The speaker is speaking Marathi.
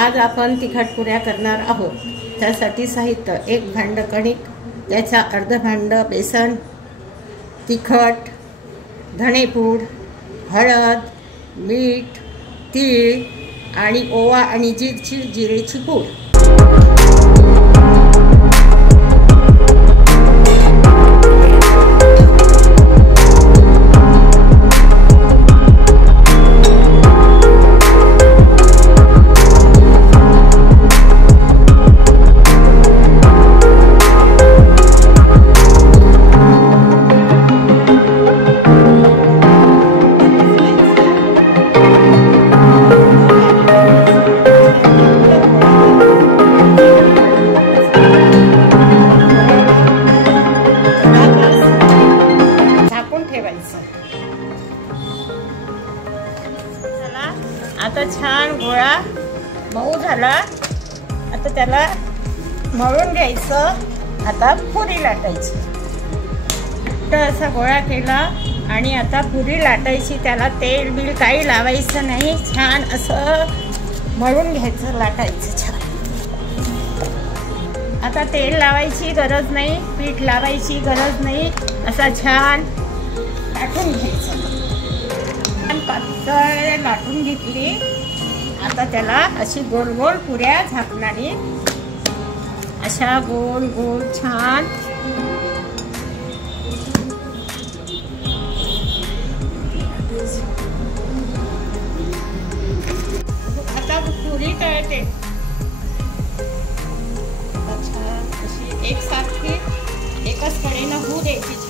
आज आपण तिखट पुऱ्या करणार आहोत। त्यासाठी साहित्य: 1 भांड कणिक, त्याचा अर्ध भांड बेसन, तिखट, धणेपूड, हळद, मीठ, तीळ आणि ओवा आणि जिरेची पूड। आता छान गोळा मऊ झाला। आता त्याला मळून घ्यायचं। आता पुरी लाटायची। तर असा गोळा केला आणि आता पुरी लाटायची। त्याला तेल बिल काही लावायचं नाही, छान असं मळून घ्यायचं, लाटायचं छान। आता तेल लावायची गरज नाही, पीठ लावायची गरज नाही, असा छान लाटून घ्यायचं। पातळ लाटून घेतली। आता त्याला अशी गोल गोल पुऱ्या झाकणारी अशा गोल गोल छान आता पुरी तळते। छान अशी एकसारखी एकाच कडेनं होऊ द्यायची।